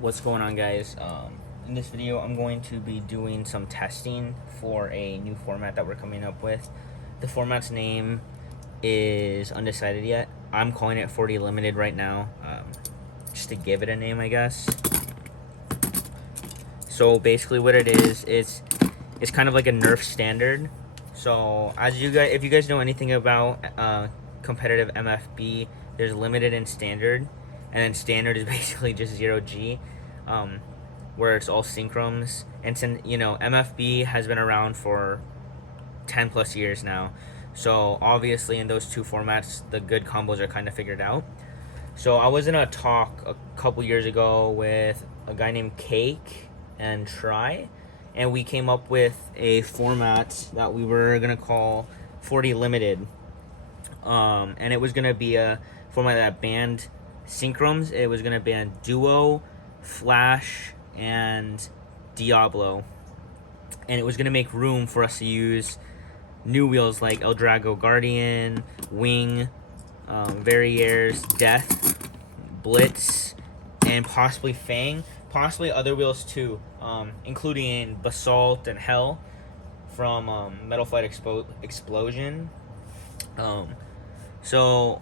What's going on, guys? In this video I'm going to be doing some testing for a new format that we're coming up with. The format's name is undecided yet. I'm calling it 40 limited right now, just to give it a name, I guess. So basically what it is, it's kind of like a nerf standard. So as if you guys know anything about competitive MFB, there's limited and standard, and then standard is basically just 0G, where it's all synchrons. And since MFB has been around for 10 plus years now, so obviously in those two formats the good combos are kind of figured out. So I was in a talk a couple years ago with a guy named Cake and Try, and we came up with a format that we were gonna call 40 limited, and it was gonna be a format that banned synchrons. It was gonna ban Duo, Flash, and Diablo, and it was gonna make room for us to use new wheels like Ldrago Guardian, Wing, Verriers, Death, Blitz, and possibly Fang, possibly other wheels too, including Basalt and Hell from Metal Flight Explosion. So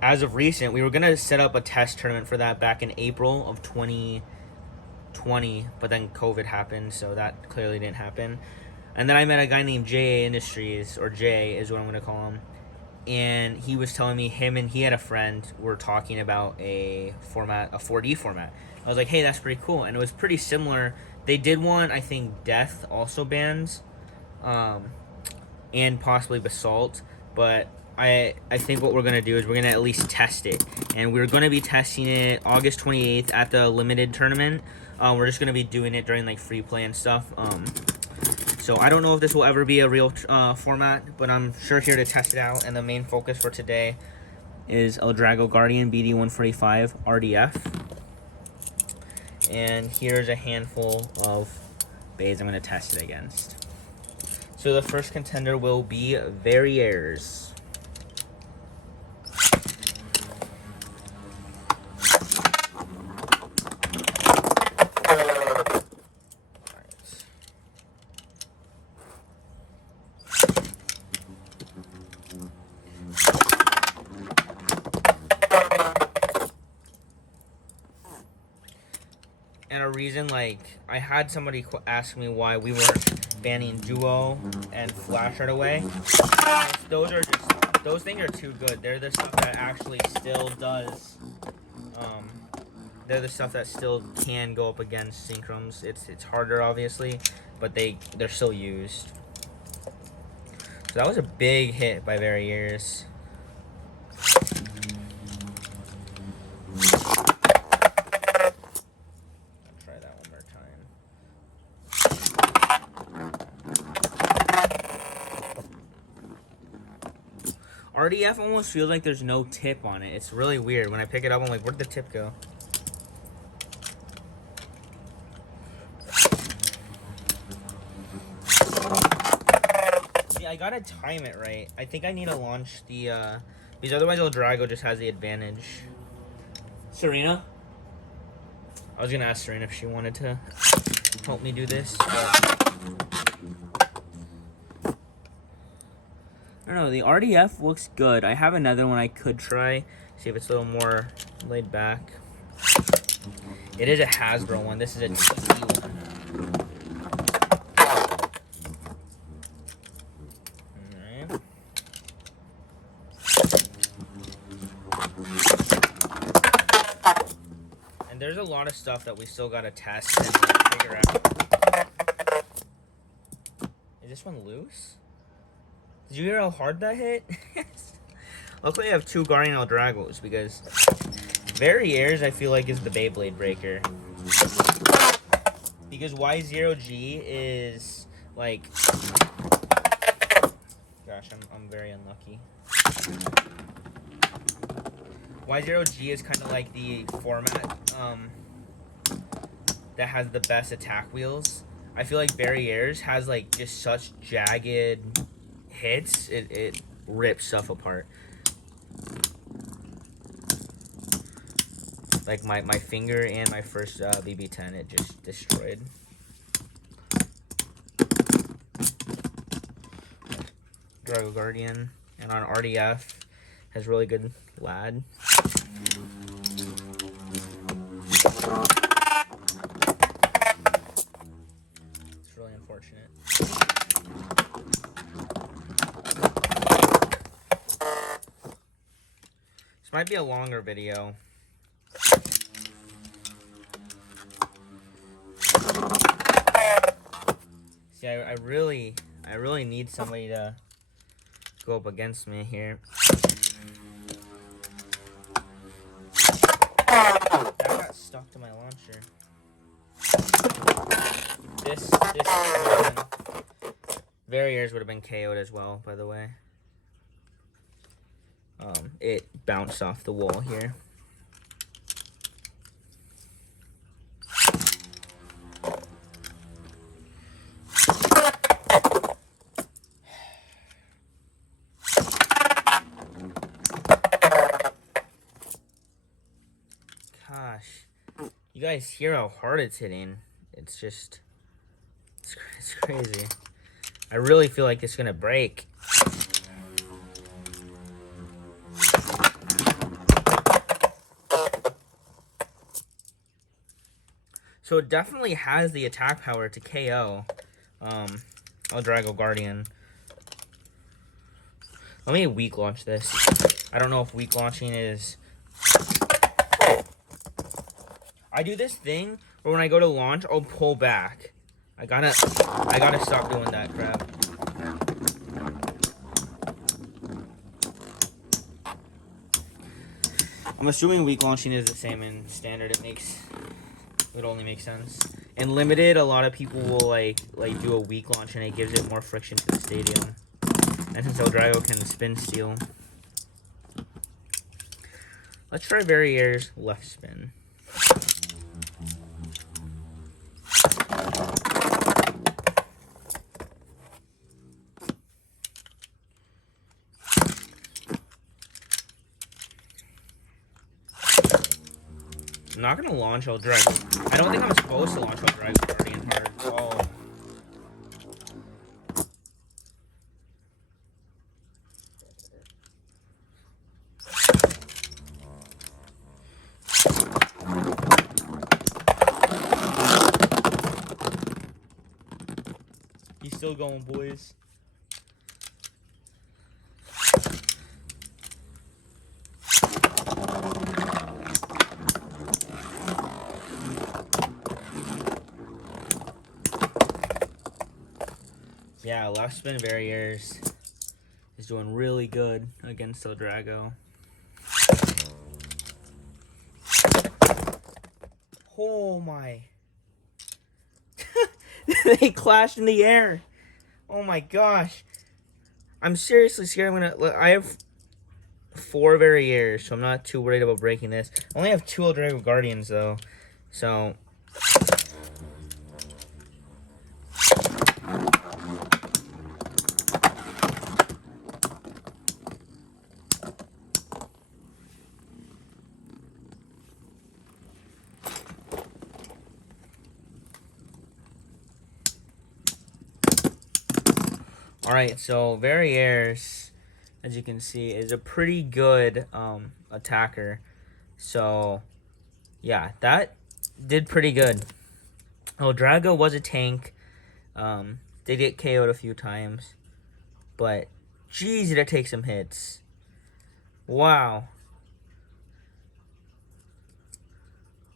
as of recent, we were gonna set up a test tournament for that back in April of 2020, but then COVID happened, so that clearly didn't happen. And then I met a guy named JA Industries, or Jay is what I'm gonna call him, and he was telling me him and he had a friend were talking about a 4D format. I was like, hey, that's pretty cool, and it was pretty similar. They did one, I think Death also bans, and possibly Basalt, but I think what we're going to do is we're going to at least test it, and we're going to be testing it August 28th at the limited tournament. We're just going to be doing it during like free play and stuff. So I don't know if this will ever be a real format, but I'm sure here to test it out. And the main focus for today is Ldrago Guardian BD145 RDF. And here's a handful of bays I'm going to test it against. So the first contender will be Verriers. And a reason, like, I had somebody ask me why we weren't banning Duo and Flash right away. Those things are too good. They're the stuff that actually still does, they're the stuff that still can go up against synchrons. It's harder, obviously, but they're still used. So that was a big hit by Verriers. RDF almost feels like there's no tip on it. It's really weird. When I pick it up, I'm like, where'd the tip go? See, I gotta time it right. I think I need to launch the, because otherwise Ldrago just has the advantage. Serena? I was gonna ask Serena if she wanted to help me do this, but I don't know, the RDF looks good. I have another one I could try, see if it's a little more laid back. It is a Hasbro one. This is a TV one. Alright. And there's a lot of stuff that we still gotta test and figure out. Is this one loose? Did you hear how hard that hit? Luckily I have two Guardian Ldragos, because Verriers I feel like is the Beyblade breaker. Because Y0G is like, gosh, I'm very unlucky. Y0G is kind of like the format that has the best attack wheels. I feel like Verriers has like just such jagged hits, it rips stuff apart. Like my finger and my first BB10, it just destroyed. Ldrago Guardian, and on RDF has really good lad. It's really unfortunate. This might be a longer video. See, I really need somebody to go up against me here. That got stuck to my launcher. This Barriers would have been KO'd as well, by the way. It bounced off the wall here. Gosh, you guys hear how hard it's hitting. It's just, it's crazy. I really feel like it's gonna break. So it definitely has the attack power to KO Ldrago Guardian. Let me weak launch this. I don't know if weak launching is... I do this thing where when I go to launch, I'll pull back. I gotta stop doing that crap. I'm assuming weak launching is the same in standard. It only makes sense. In limited, a lot of people will like do a weak launch and it gives it more friction to the stadium. And since Ldrago can spin steal, let's try Barriers left spin. I'm not gonna launch Ldrago. I don't think I'm supposed to launch Ldrago Guardian hard. Oh. He's still going, boys. Yeah, left spin Barriers is doing really good against Ldrago. Oh my. They clashed in the air. Oh my gosh. I'm seriously scared. I have 4 Barriers, so I'm not too worried about breaking this. I only have 2 Ldrago Guardians though. So alright, so Barriers, as you can see, is a pretty good attacker. So, yeah, that did pretty good. Ldrago was a tank. Did get KO'd a few times. But, geez, did it take some hits. Wow.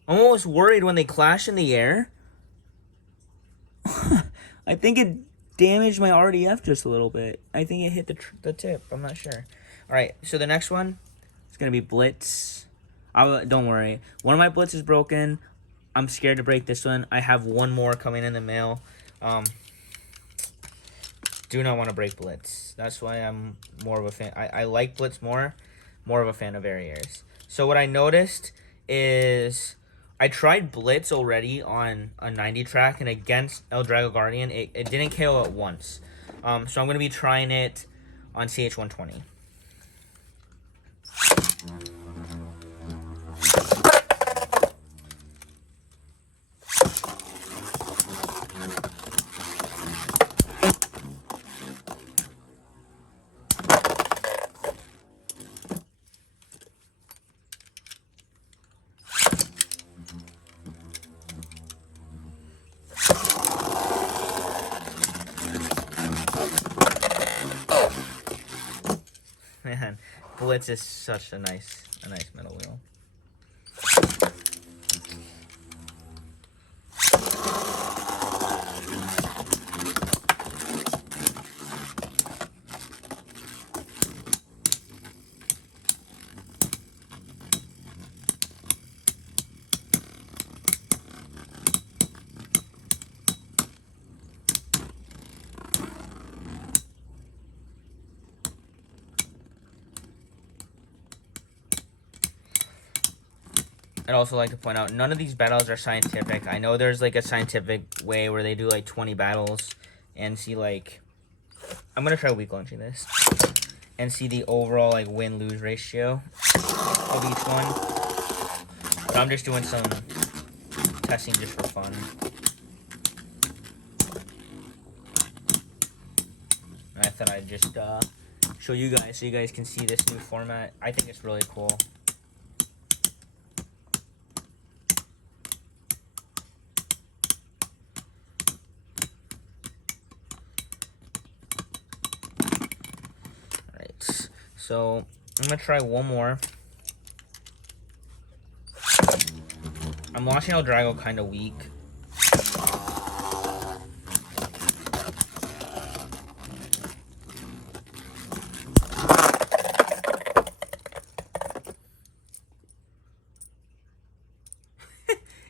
I'm almost worried when they clash in the air. I think it damaged my RDF just a little bit. I think it hit the tip. I'm not sure. All right, so the next one is going to be Blitz. Don't worry. One of my Blitz is broken. I'm scared to break this one. I have one more coming in the mail. Do not want to break Blitz. That's why I'm more of a fan. I like Blitz more of a fan of Barriers. So what I noticed is I tried Blitz already on a 90 track, and against Ldrago Guardian, it didn't KO it once. So I'm going to be trying it on CH120. man. Blitz is such a nice metal wheel. I'd also like to point out, none of these battles are scientific. I know there's like a scientific way where they do like 20 battles and see like, I'm gonna try weak launching this and see the overall like win-lose ratio of each one. But I'm just doing some testing just for fun. And I thought I'd just show you guys so you guys can see this new format. I think it's really cool. So I'm gonna try one more. I'm launching Ldrago kind of weak.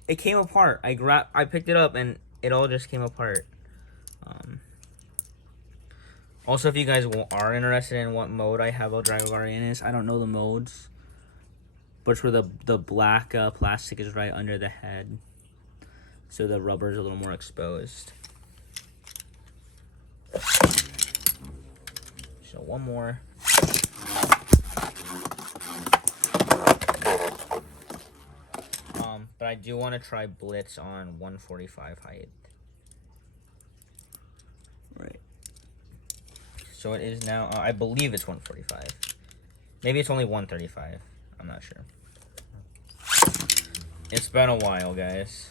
It came apart. I picked it up and it all just came apart. Also, if you guys are interested in what mode I have Ldrago Guardian is, I don't know the modes, but it's where the black plastic is right under the head, so the rubber is a little more exposed. So one more. But I do want to try Blitz on 145 height. Right. So it is now, I believe it's 145. Maybe it's only 135. I'm not sure. It's been a while, guys.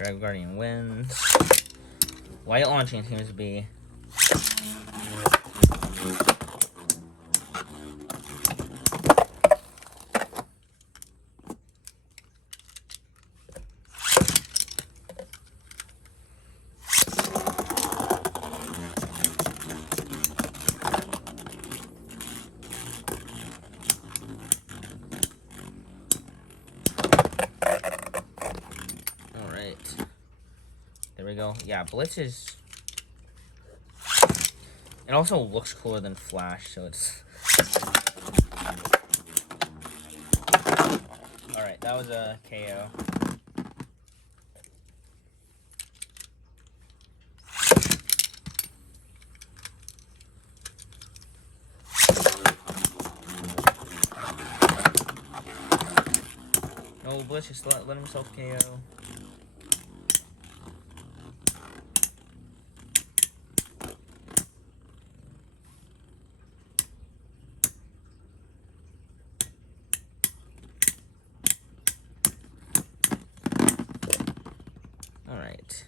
Ldrago Guardian wins. Light launching seems to be there we go. Yeah, Blitz is... It also looks cooler than Flash, so it's... Alright, that was a KO. No, Blitz just let himself KO. Alright.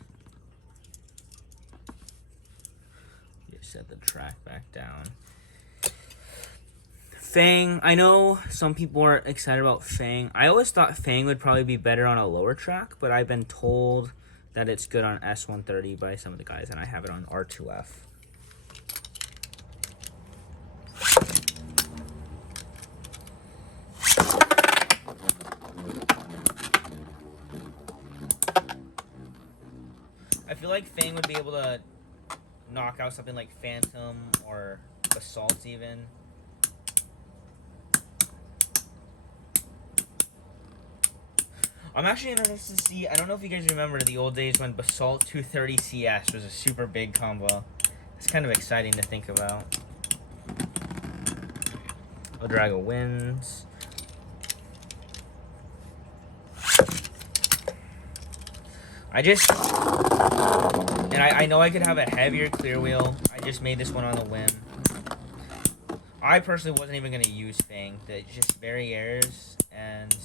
Just set the track back down. Fang, I know some people are excited about Fang. I always thought Fang would probably be better on a lower track, but I've been told that it's good on S130 by some of the guys, and I have it on R2F. I feel like Fang would be able to knock out something like Phantom or Basalt even. I'm actually interested to see, I don't know if you guys remember the old days when Basalt 230 CS was a super big combo. It's kind of exciting to think about. Ldrago wins. I know I could have a heavier clear wheel. I just made this one on a whim. I personally wasn't even going to use Fang. Just Barriers and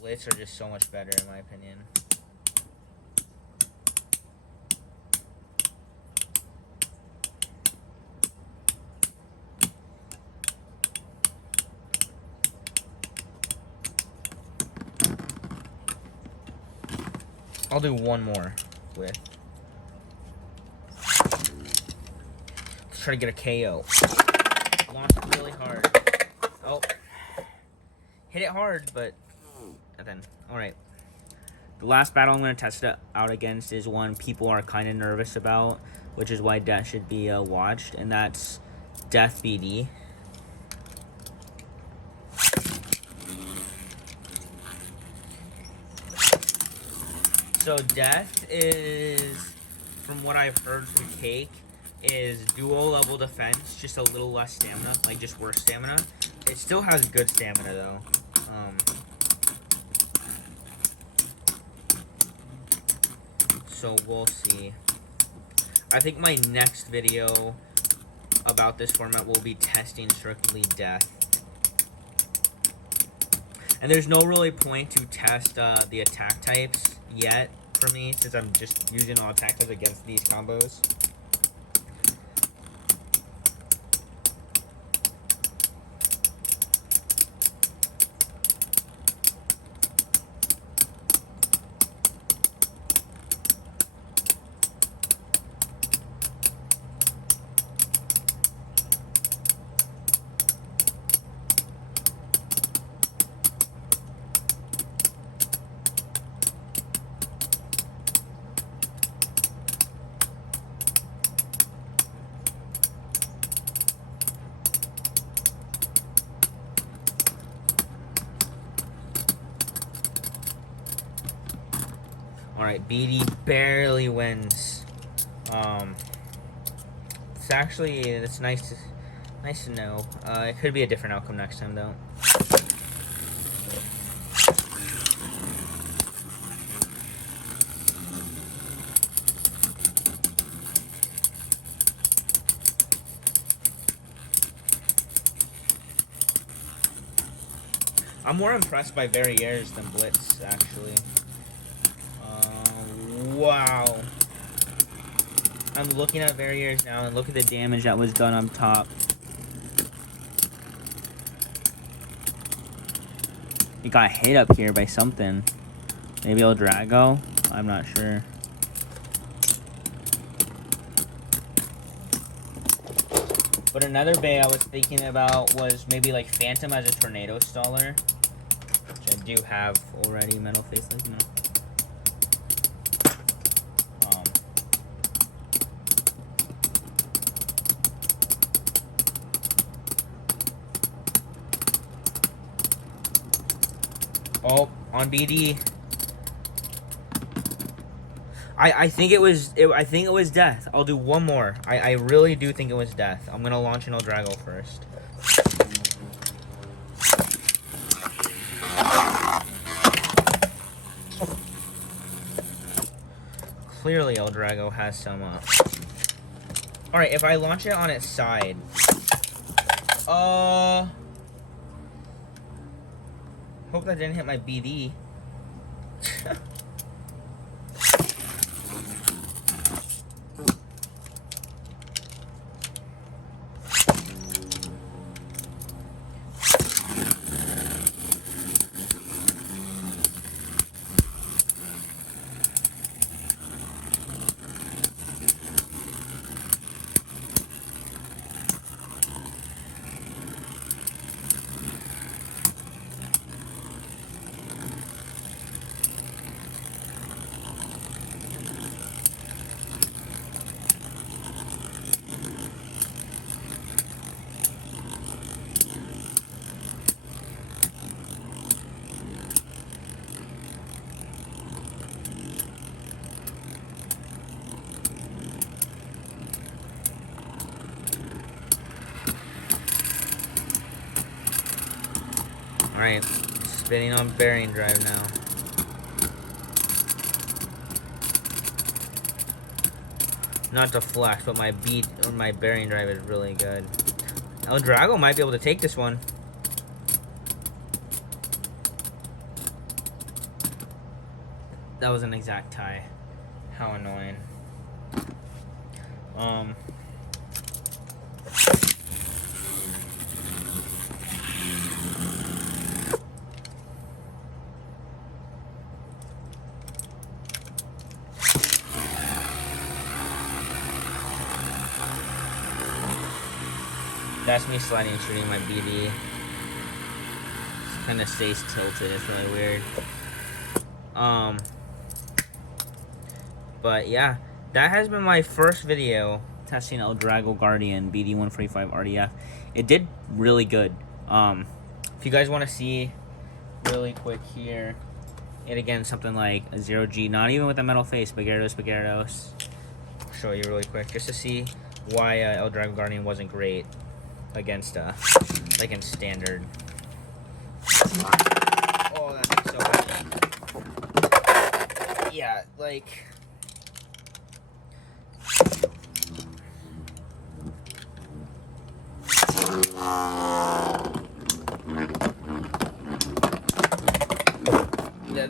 Blitz are just so much better in my opinion. I'll do one more with. Let's try to get a KO. Launch it really hard. Oh. Hit it hard, but then. Alright. The last battle I'm going to test it out against is one people are kind of nervous about, which is why Death should be watched, and that's Death BD. So Death is, from what I've heard from Cake, is duo level defense, just a little less stamina, like just worse stamina. It still has good stamina though. So we'll see. I think my next video about this format will be testing strictly Death. And there's no really point to test the attack types yet for me, since I'm just using all attack types against these combos. Alright, BD barely wins. It's nice to know. It could be a different outcome next time though. I'm more impressed by Barriers than Blitz, actually. Wow. I'm looking at Barriers now and look at the damage that was done on top. It got hit up here by something. Maybe Ldrago? I'm not sure. But another bay I was thinking about was maybe like Phantom as a tornado staller. Which I do have already, Metal Face like no. Oh, on BD. I think it was Death. I'll do one more. I really do think it was Death. I'm gonna launch an Ldrago first. Clearly Ldrago has some Alright, if I launch it on its side. Hope that didn't hit my BD. Alright, spinning on bearing drive now. Not to flash, but my beat or my bearing drive is really good. Ldrago might be able to take this one. That was an exact tie. How annoying. That's me sliding and shooting my BD. It kind of stays tilted. It's really weird. But yeah, that has been my first video testing Ldrago Guardian BD145 RDF. It did really good. If you guys want to see really quick here, it again something like a 0G, not even with a metal face, Spaghettos. I'll show you really quick just to see why Ldrago Guardian wasn't great against like in standard. Oh, that thing's so bad. Yeah, like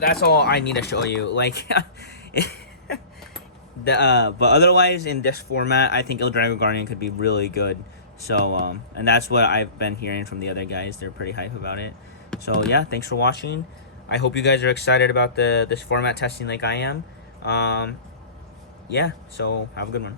that's all I need to show you. Like but otherwise in this format, I think Ldrago Guardian could be really good. So and that's what I've been hearing from the other guys. They're pretty hype about it. So yeah, thanks for watching. I hope you guys are excited about this format testing like I am. Yeah, so have a good one.